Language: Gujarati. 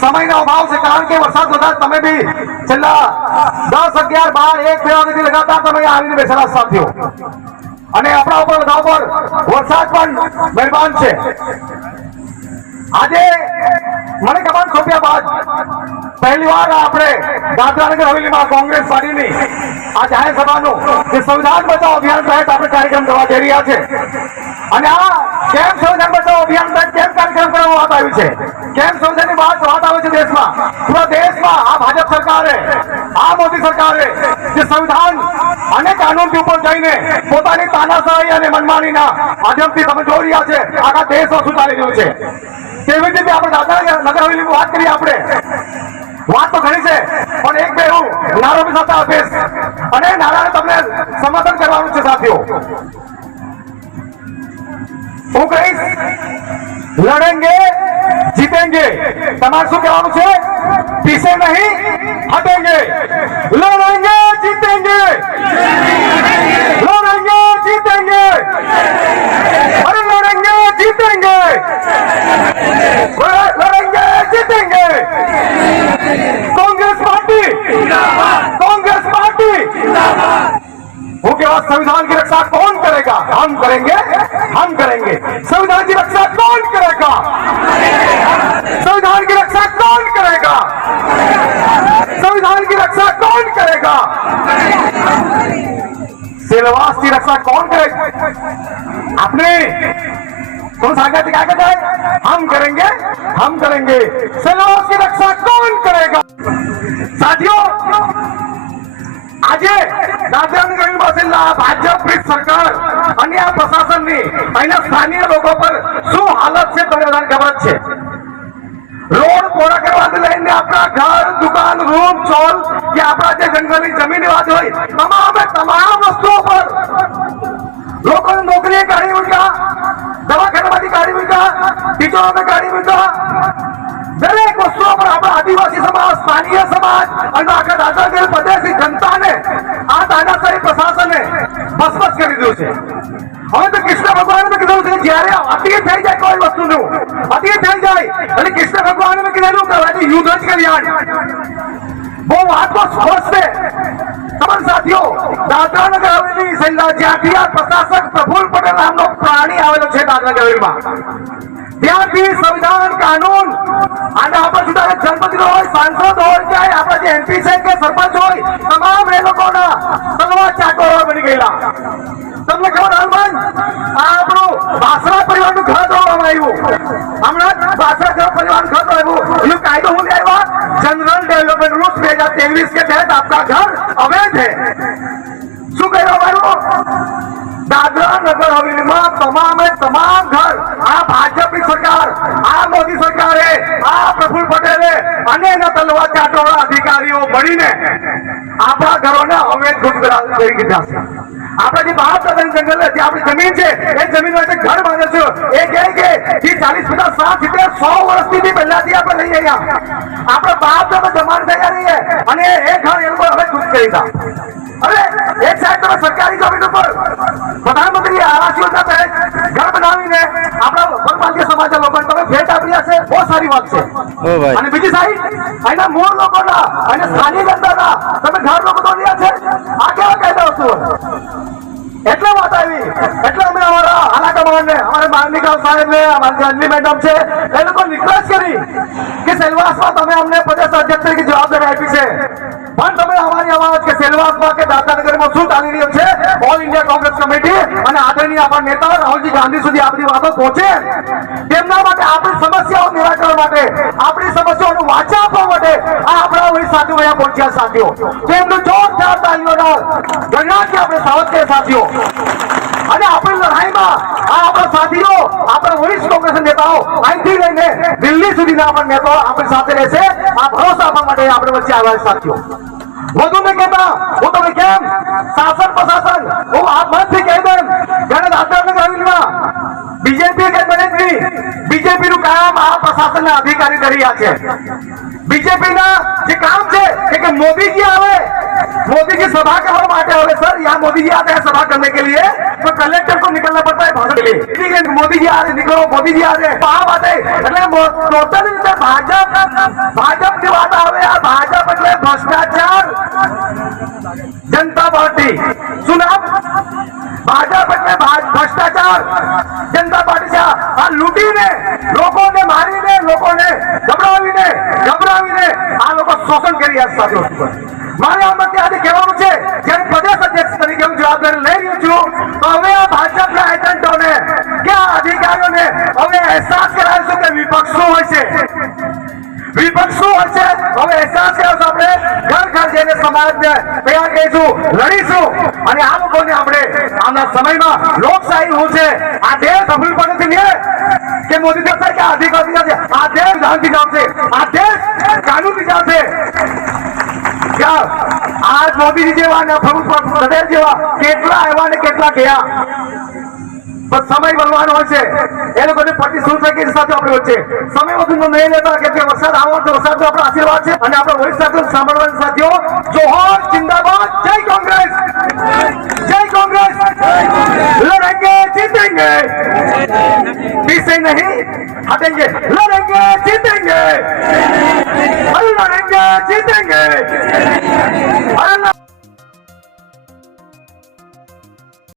સમયનો અભાવ છે, કારણ કે વરસાદ વધારે તમે બી છેલ્લા 10, 11, 12, 1, 2 વાગ્યાથી લગાતાર તમે આવીને બેસેલા સાથીઓ, અને આપણા ઉપર બધા ઉપર વરસાદ પણ મહેરબાન છે. આજે મને ખબર સોંપ્યા બાદ પહેલી વાર આપણે દાદરાનગર હવેલીમાં કોંગ્રેસ પાર્ટીની આ જાહેર સભાનું જે સંવિધાન બચાવો અભિયાન તહેત આપણે કાર્યક્રમ કરવા જઈ રહ્યા છે. અને આ કેમ સંવિધાન બચાવો અભિયાન તહેત કેમ કાર્યક્રમ કરવામાં વાત આવી છે, કેમ સંવિધાનની વાત આવે છે દેશમાં, પૂરા દેશમાં આ ભાજપ સરકારે, આ મોદી સરકારે જે સંવિધાન અને કાનૂનથી ઉપર જઈને પોતાની તાનાશાહી અને મનમાનીના માધ્યમથી તમે જોઈ રહ્યા છે આખા દેશમાં શું ચાલી રહ્યું છે. તેવી રીતે આપણે દાદરાનગર હવેલીની વાત કરીએ, આપણે વાત તો ઘણી છે, પણ એક બે હું નારો બી સાથે આપીશ અને નારાને તમને સમર્થન કરવાનું છે સાથીઓ. હું કહીશ લડેંગે જીતેંગે. તમારે શું કહેવાનું છે? પીછે નહીં હટેંગે. લડેંગે જીતેંગે, લડેંગે જીતેંगे, अरे लड़ेंगे जीतेंगे, लड़ेंगे जीतेंगे. Congress party, Congress party. वो के बाद संविधान की रक्षा कौन करेगा? हम करेंगे, हम करेंगे. संविधान की रक्षा कौन करेगा? संविधान की रक्षा कौन करेगा? संविधान की रक्षा कौन करेगा? सेलवास की रक्षा कौन करेगा? अपने तुम सागर क्या कहते हैं? हम करेंगे, हम करेंगे. सेलवास की रक्षा कौन करेगा? साथियों, આજે દાદરાનગર બસેલા ભાજપ સરકાર અને આ પ્રશાસનની અહીંના સ્થાનિય લોકો પર શું હાલત છે તમને બધાને ખબર છે. રોડ પોળા કરવાથી લઈને આપણા ઘર, દુકાન, રૂમ, ચોલ કે આપણા જે જંગલની જમીનની વાત હોય, તમામ વસ્તુઓ પર લોકોને નોકરી કાઢી મૂક્યા, દવાખાનામાંથી કાઢી મૂક્યા, ટીચરોને કાઢી મૂક્યા. દરેક વસ્તુઓ પર આપણા આદિવાસી સમાજ, સ્થાનિય સમાજ અને આખા દાદરાનગર પ્રદેશની જનતાને આ તાનાશાહી પ્રશાસને બસબસ કરી દીધું છે. હવે તો કૃષ્ણ ભગવાને કીધું છે જયારે અતિ થઈ જાય કોઈ વસ્તુનું, અતિ થઈ જાય એટલે કૃષ્ણ ભગવાને કીધેલું કે આજે યુદ્ધ જ કરી આડ. બહુ વાત તો સ્પષ્ટ છે. તમારા સાથીઓ, દાદરાનગર હવેલી છેલ્લા જ્યાંથી આ પ્રશાસક પ્રફુલ્લ પટેલ નામનો પ્રાણી આવેલો છે દાદરાનગર હવેલીમાં, ત્યાંથી સંવિધાન, કાનૂન અને આપણા જુદા જનપ્રતિનિધિ હોય, સાંસદ હોય, ચાહે આપણા જે એમપી છે કે સરપંચ હોય, તમામ એ લોકોના તલવાર ચાટોરા બની ગયેલા. તમને ખબર હનુમાન આ આપણું બાસરા પરિવારનું ઘર દોડવામાં આવ્યું, હમણાં બાસરા ઘર પરિવારનું ઘર આવ્યું. એનો કાયદો હું આવ્યા જનરલ ડેવલપમેન્ટ રૂલ્સ 2023 के तहत आपका घर अवैध है. શું કહ્યું અમારું? દાદરાનગર હવેલીમાં તમામે તમામ ઘર આ ભાજપની સરકાર, આ મોદી સરકારે, આ પ્રફુલ્લ પટેલે અને એના તલવાર ચાટોળા અધિકારીઓ મળીને આપણા ઘરોને અવૈધ ગુજરાત કરી દીધા છે. આપણા જે બાપ દાદાની જંગલ જે આપણી જમીન છે એ જમીન માટે ઘર બાંધે છે. એ કહે કે 40, 50, 60, 70, 100 વર્ષથી બી પહેલાથી આપણે લઈ ગયા, આપણા બાપ દાદા જમાન થયા રહીએ અને એ ઘર એ લોકો હવે ગુજ કરી દીધા. અરે એક સાઈડ તમે સરકારી જમીન ઉપર પ્રધાનમંત્રી આવાસ યોજના તહેત ઘર બનાવીને આપણા પરમાનંદ સમાજના લોકોને તમે ભેટ આપી હશે, બહુ સારી વાત છે. અને બીજી સાઈડ અહીંના મૂળ લોકોના અને સ્થાનિક જનતાના તમે ઘર લોકો તોડ્યા છે. આ કેવા કાયદા વસ્તુઓ? એટલે વાત આવી, એટલે અમે અમારા આલાકમાનને, અમારા માનનીકાવ સાહેબને, અમારી અંજલી મેડમ છે, એ લોકો રિક્વેસ્ટ કરી કે સેલવાસમાં તમે અમને પ્રદેશ અધ્યક્ષ તરીકે જવાબદારી આપી છે, પણ તમે અમારી અવાજ કે સેલવાસમાં કે દાદરાનગરમાં શું ચાલી રહ્યું છે, ઓલ ઇન્ડિયા કોંગ્રેસ કમિટી અને આદરણીય આપણા નેતા રાહુલજી ગાંધી સુધી આપણી વાતો પહોંચે, તેમના માટે આપણી સમસ્યાઓ નિરાકરણ માટે, આપણી સમસ્યાઓનું વાચા આપવા માટે આ આપણા વળી સાથીઓ અહીંયા પહોંચ્યા. સાથીઓ, તેમનું જોરદાર તાલીઓના ગણનાથી આપણે સાવધ કરીએ સાથીઓ. અને આપણી લડાઈમાં આ આપણા સાથીઓ, આપણા વરિષ્ઠ કોંગ્રેસ નેતાઓ અહીંથી લઈને દિલ્હી સુધીના આપણા નેતાઓ આપણી સાથે રહેશે, આ ભરોસા આપવા માટે આપણે વચ્ચે આવ્યા સાથીઓ. વધુ નહીં કહેતા હું તમને કેમ શાસન પ્રશાસન હું આ મનથી કહી દઉં, જ્યારે દાદરાનગર હવેલીમાં બીજેપી કે બનેલી બીજેપી નું કામ આ પ્રશાસનના અધિકારી કરી રહ્યા છે. બીજેપી ના જે કામ છે કે મોદીજી આવે मोदी की सभा करवा माटे हो सर, यहाँ मोदी जी आते हैं सभा करने के लिए, तो कलेक्टर को निकलना पड़ता है भाषण के लिए। ठीक है, मोदी जी आ रहे, निकलो, मोदी जी आ रहे, वहां बातें એટલે ટોટલ રીતે ભાજપ ની વાત આવે, આ ભાજપ એટલે ભ્રષ્ટાચાર, जनता पार्टी सुना, भाजप એટલે ભ્રષ્ટાચાર, जनता पार्टी છે આ લૂંટીને, લોકોને મારીને, લોકોને ગભરાવીને આ લોકો શોષણ કરી રહ્યા છે સાથીઓ ઉપર। મારે આમાં આજે કહેવાનું છે, જ્યારે પ્રદેશ અધ્યક્ષ તરીકે હું જવાબદારી લઈ રહ્યો છું, તો હવે આ ભાજપના એજન્ટોને કે આ અધિકારીઓને હવે અહેસાસ કરાવીશું કે વિપક્ષ શું હોય છે, વિપક્ષ શું હોય છે, હવે અહેસાસ કરાવશું। આપણે ઘર ઘર જઈને સમાજને તૈયાર કરીશું, લડીશું, અને આ લોકોને આપણે આવનાર સમયમાં લોકશાહી શું છે, આ દેશ સફળ પડે છે કે મોદી સાહેબ કે અધિકારી છે, આ દેશ વિધાન થી ચાલશે, આ દેશ કાનૂન થી ચાલશે। आज मोदी जी जेवा ने प्रमुख पटेल जेवा કેટલા આવ્યા ને કેટલા ગયા, બસ સમય બનવાનો હોય છે, એ લોકોને પટ્ટી શું થાય કે સાથે આપણે વચ્ચે સમય વધુ નહીં લેતા, કેમ કે વરસાદ આવવાનો તો વરસાદનો આપણો આશીર્વાદ છે, અને આપણા વરિષ્ઠ સાથીઓ સાંભળવાના સાથીઓ જોહર जिंदाबाद, जय कांग्रेस, जय कांग्रेस, लड़ेंगे जीतेंगे, पीछे नहीं हटेंगे, लड़ेंगे जीतेंगे, लड़ेंगे जीतेंगे,